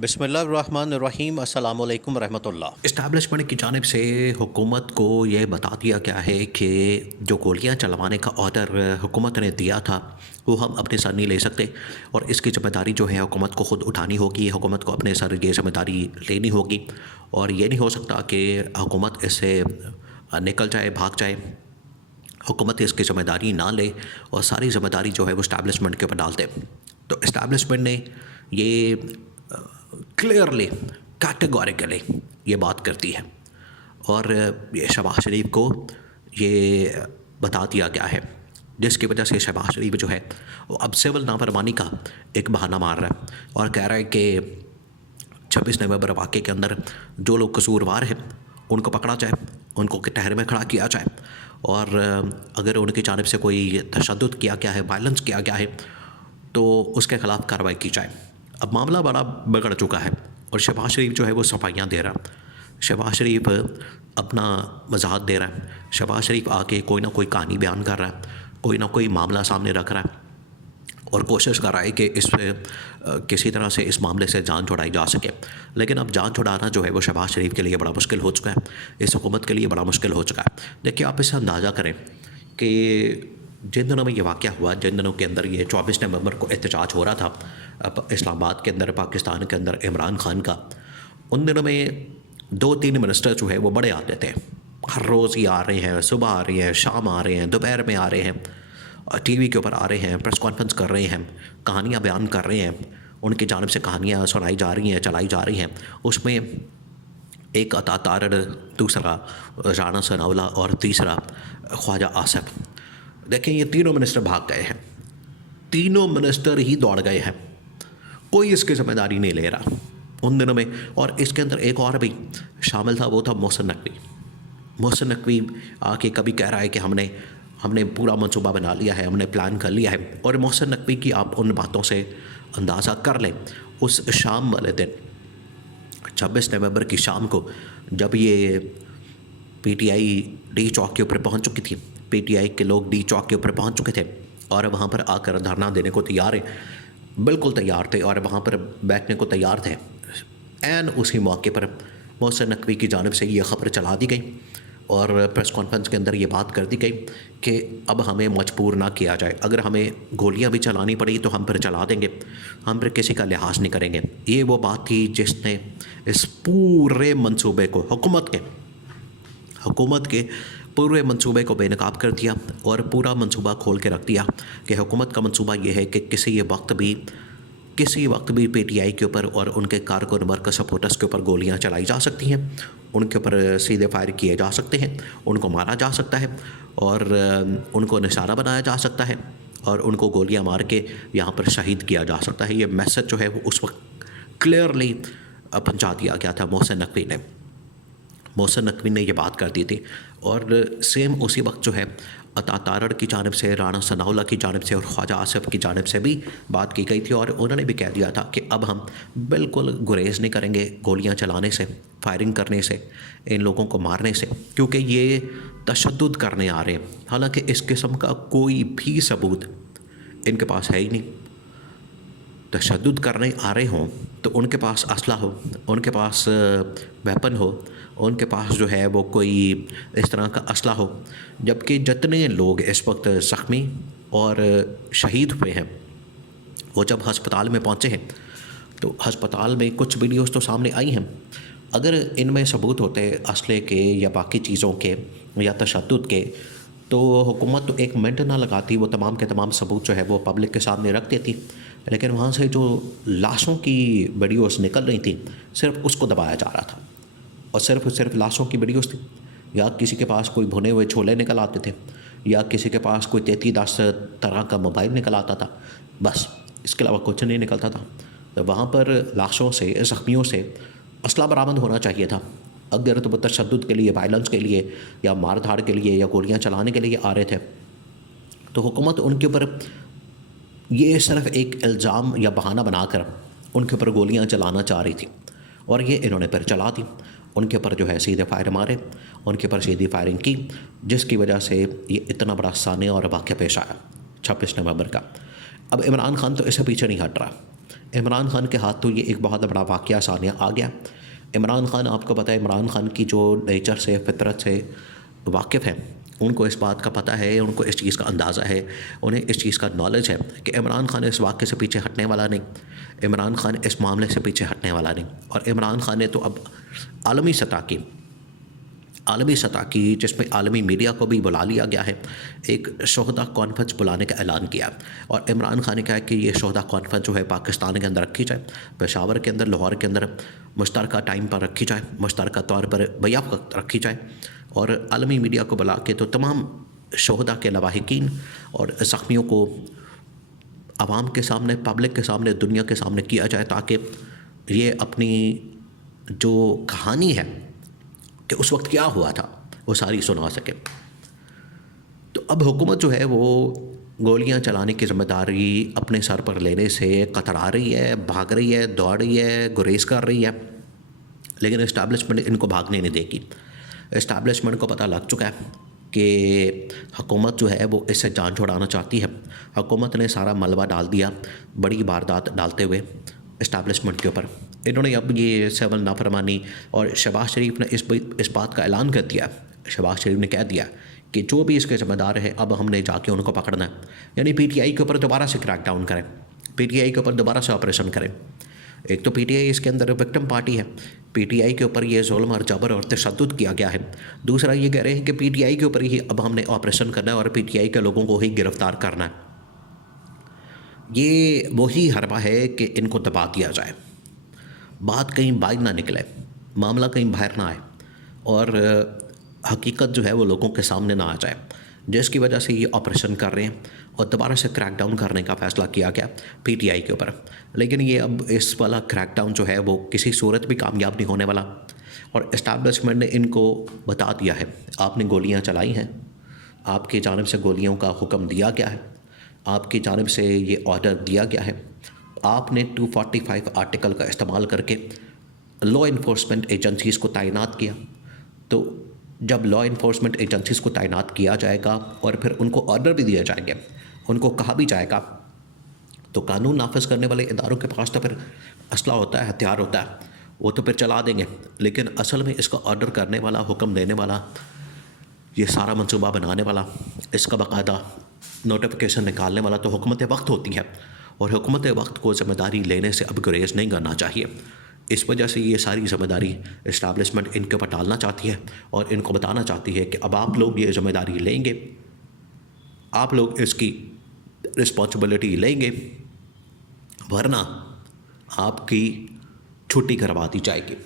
बिस्मिल्लाहिर्रहमानिर्रहीम अस्सलामु अलैकुम रहमतुल्लाह। इस्टेब्लिशमेंट की जानिब से हुकूमत को ये बता दिया गया है कि जो गोलियां चलवाने का ऑर्डर हुकूमत ने दिया था वो हम अपने सर नहीं ले सकते और इसकी ज़िम्मेदारी जो है हुकूमत को ख़ुद उठानी होगी। हुकूमत को अपने सर ये ज़िम्मेदारी लेनी होगी और ये नहीं हो सकता कि हुकूमत इससे निकल जाए, भाग जाए। हुकूमत इसकी ज़िम्मेदारी ना ले और सारी ज़िम्मेदारी जो है वो इस्टेब्लिशमेंट के ऊपर डाल दे। तो इस्टेब्लिशमेंट ने ये क्लियरली कैटेगोरिकली ये बात करती है और ये शहबाज शरीफ को ये बता दिया गया है, जिसकी वजह से शहबाज शरीफ जो है वो अब सिविल नाफरमानी का एक बहाना मार रहा है और कह रहा है कि 26 नवंबर वाक़े के अंदर जो लोग कसूरवार हैं उनको पकड़ा जाए, उनको कटहरे में खड़ा किया जाए और अगर उनकी जानिब से कोई तशद्दुद किया गया है, वायलेंस किया गया है तो उसके ख़िलाफ़ कार्रवाई की जाए। अब मामला बड़ा बिगड़ चुका है और शहबाज शरीफ जो है वो सफाइयाँ दे रहा है। शहबाज शरीफ अपना वजाहत दे रहा है। शहबाज शरीफ आके कोई ना कोई कहानी बयान कर रहा है, कोई ना कोई मामला सामने रख रहा है और कोशिश कर रहा है कि इस किसी तरह से इस मामले से जान छुड़ाई जा सके। लेकिन अब जान छुड़ाना जो है वो शहबाज शरीफ के लिए बड़ा मुश्किल हो चुका है, इस हुकूमत के लिए बड़ा मुश्किल हो चुका है। देखिए, आप इससे अंदाज़ा करें कि जिन दिनों में ये वाक़या हुआ, जिन दिनों के अंदर ये 24 नवंबर को एहतजाज हो रहा था इस्लामाबाद के अंदर, पाकिस्तान के अंदर इमरान खान का, उन दिनों में 2-3 मिनिस्टर जो है वो बड़े आते थे। हर रोज़ ही आ रहे हैं, सुबह आ रहे हैं, शाम आ रहे हैं, दोपहर में आ रहे हैं, टीवी के ऊपर आ रहे हैं, प्रेस कॉन्फ्रेंस कर रहे हैं, कहानियाँ बयान कर रहे हैं, उनकी जानिब से कहानियाँ सुनाई जा रही हैं, चलाई जा रही हैं। उसमें एक अता तारड़, दूसरा राना सनाउल्लाह और तीसरा ख्वाजा आसिफ। देखें, ये तीनों मिनिस्टर भाग गए हैं, तीनों मिनिस्टर ही दौड़ गए हैं, कोई इसकी जिम्मेदारी नहीं ले रहा उन दिनों में। और इसके अंदर एक और भी शामिल था, वो था मोहसिन नकवी। मोहसिन नकवी आके कभी कह रहा है कि हमने पूरा मंसूबा बना लिया है, हमने प्लान कर लिया है। और मोहसिन नकवी की आप उन बातों से अंदाज़ा कर लें, उस शाम वाले दिन 26 नवंबर की शाम को जब ये PTI डी चौक के ऊपर पहुंच चुकी थी, PTI के लोग डी चौक के ऊपर पहुंच चुके थे और वहां पर आकर धरना देने को तैयार है, बिल्कुल तैयार थे और वहां पर बैठने को तैयार थे। एन उसी मौके पर मोहसिन नकवी की जानिब से ये ख़बर चला दी गई और प्रेस कॉन्फ्रेंस के अंदर ये बात कर दी गई कि अब हमें मजबूर ना किया जाए, अगर हमें गोलियां भी चलानी पड़ी तो हम फिर चला देंगे, हम फिर किसी का लिहाज नहीं करेंगे। ये वो बात थी जिसने इस पूरे मंसूबे को, हुकूमत के पूरे मंसूबे को बेनकाब कर दिया और पूरा मंसूबा खोल के रख दिया कि हुकूमत का मंसूबा ये है कि किसी वक्त भी PTI के ऊपर और उनके कारकुन मरकज़ सपोर्टर्स के ऊपर गोलियां चलाई जा सकती हैं, उनके ऊपर सीधे फायर किए जा सकते हैं, उनको मारा जा सकता है और उनको निशाना बनाया जा सकता है और उनको गोलियां मार के यहाँ पर शहीद किया जा सकता है। ये मैसेज जो है वो उस वक्त क्लियरली पहुँचा दिया गया था मोहसिन नकवी ने ये बात कर दी थी। और सेम उसी वक्त जो है अता तारड़ की जानिब से, राना सनाउल्लाह की जानिब से और ख्वाजा आसिफ की जानिब से भी बात की गई थी और उन्होंने भी कह दिया था कि अब हम बिल्कुल गुरेज नहीं करेंगे गोलियां चलाने से, फायरिंग करने से, इन लोगों को मारने से, क्योंकि ये तशद्दुद करने आ रहे हैं। हालांकि इस किस्म का कोई भी सबूत इनके पास है ही नहीं। तशद्दुद करने आ रहे हों तो उनके पास असला हो, उनके पास वेपन हो, उनके पास जो है वो कोई इस तरह का असला हो। जबकि जितने लोग इस वक्त ज़ख्मी और शहीद हुए हैं वो जब हस्पताल में पहुँचे हैं तो हस्पताल में कुछ वीडियोस तो सामने आई हैं। अगर इनमें सबूत होते असले के या बाकी चीज़ों के या तशद्दुद के तो हुकूमत तो एक मिनट ना लगाती, वो तमाम के तमाम सबूत जो है वो पब्लिक के सामने रख देती। लेकिन वहाँ से जो लाशों की वीडियोस निकल रही थी सिर्फ उसको दबाया जा रहा था और सिर्फ लाशों की वीडियोस थी। या किसी के पास कोई भुने हुए छोले निकल आते थे या किसी के पास कोई 3310 तरह का मोबाइल निकल आता था, बस इसके अलावा कुछ नहीं निकलता था। तो वहाँ पर लाशों से, ज़ख्मियों से असला बरामद होना चाहिए था। अगर तो वो तशद्दुद के लिए, वायलेंस के लिए या मार धाड़ के लिए या गोलियां चलाने के लिए आ रहे थे तो हुकूमत उनके ऊपर ये सिर्फ एक इल्ज़ाम या बहाना बनाकर उनके ऊपर गोलियां चलाना चाह रही थी और ये इन्होंने फिर चला दी। उनके ऊपर जो है सीधे फायर मारे, उनके ऊपर सीधी फायरिंग की, जिसकी वजह से ये इतना बड़ा साने और वाक़या पेश आया 26 नवंबर का। अब इमरान खान तो इससे पीछे नहीं हट रहा। इमरान खान के हाथ तो ये एक बहुत बड़ा वाक़या सामने आ गया। इमरान खान, आपको पता है इमरान खान की जो नेचर से, फितरत से वाकिफ़ है, उनको इस बात का पता है, उनको इस चीज़ का अंदाज़ा है, उन्हें इस चीज़ का नॉलेज है कि इमरान खान इस वाक़े से पीछे हटने वाला नहीं, इमरान खान इस मामले से पीछे हटने वाला नहीं। और इमरान खान ने तो अब आलमी सतह की जिसमें आलमी मीडिया को भी बुला लिया गया है, एक शोहदा कॉन्फ्रेंस बुलाने का ऐलान किया। और इमरान खान ने कहा कि ये शोहदा कॉन्फ्रेंस जो है पाकिस्तान के अंदर रखी जाए, पेशावर के अंदर, लाहौर के अंदर मुश्तरका टाइम पर रखी जाए, मुश्तरका तौर पर बयां वक्त रखी जाए, और आलमी मीडिया को बुला के तो तमाम शोहदा के लवाहिकीन और ज़ख्मियों को आवाम के सामने, पब्लिक के सामने, दुनिया के सामने किया जाए, ताकि ये अपनी जो कहानी है कि उस वक्त क्या हुआ था वो सारी सुना सके। तो अब हुकूमत जो है वो गोलियां चलाने की ज़िम्मेदारी अपने सर पर लेने से कतरा रही है, भाग रही है, दौड़ रही है, गुरेज कर रही है, लेकिन इस्टेब्लिशमेंट इनको भागने नहीं देगी। इस्टेब्लिशमेंट को पता लग चुका है कि हुकूमत जो है वो इससे जान छुड़ाना चाहती है। हुकूमत ने सारा मलबा डाल दिया बड़ी वारदात डालते हुए इस्टेब्लिशमेंट के ऊपर। इन्होंने अब ये सिविल नाफरमानी, और शहबाज शरीफ ने इस बात का ऐलान कर दिया, शहबाज शरीफ ने कह दिया कि जो भी इसके ज़िम्मेदार है अब हमने जाके उनको पकड़ना है। यानी PTI के ऊपर दोबारा से क्रैकडाउन करें, PTI के ऊपर दोबारा से ऑपरेशन करें। एक तो PTI इसके अंदर विक्टिम पार्टी है, PTI के ऊपर ये जुल्म और जबर और तशद्दुद किया गया है। दूसरा ये कह रहे हैं कि PTI के ऊपर ही अब हमने ऑपरेशन करना है और PTI के लोगों को ही गिरफ़्तार करना है। ये वही हरबा है कि इनको दबा दिया जाए, बात कहीं बाहर ना निकले, मामला कहीं बाहर ना आए, और हकीकत जो है वो लोगों के सामने ना आ जाए, जिसकी वजह से ये ऑपरेशन कर रहे हैं और दोबारा से क्रैकडाउन करने का फ़ैसला किया गया PTI के ऊपर। लेकिन ये अब इस वाला क्रैकडाउन जो है वो किसी सूरत भी कामयाब नहीं होने वाला, और इस्टेब्लिशमेंट ने इनको बता दिया है, आपने गोलियां चलाई हैं, आपकी जानिब से गोलियों का हुक्म दिया गया है, आपकी जानिब से ये ऑर्डर दिया गया है, आपने 245 आर्टिकल का इस्तेमाल करके लॉ इन्फोर्समेंट एजेंसीज़ को तैनात किया। तो जब लॉ इन्फोर्समेंट एजेंसीज़ को तैनात किया जाएगा और फिर उनको ऑर्डर भी दिए जाएंगे, उनको कहा भी जाएगा, तो कानून नाफिज करने वाले इदारों के पास तो फिर असला होता है, हथियार होता है, वो तो फिर चला देंगे। लेकिन असल में इसका ऑर्डर करने वाला, हुक्म देने वाला, ये सारा मंसूबा बनाने वाला, इसका बाकायदा नोटिफिकेशन निकालने वाला तो हुकूमत वक्त होती है, और हुकूमत वक्त को ज़िम्मेदारी लेने से अब गुरेज नहीं करना चाहिए। इस वजह से ये सारी ज़िम्मेदारी इस्टेब्लिशमेंट इनके ऊपर डालना चाहती है और इनको बताना चाहती है कि अब आप लोग ये ज़िम्मेदारी लेंगे, आप लोग इसकी रिस्पॉन्सिबिलिटी लेंगे, वरना आपकी छुट्टी करवा दी जाएगी।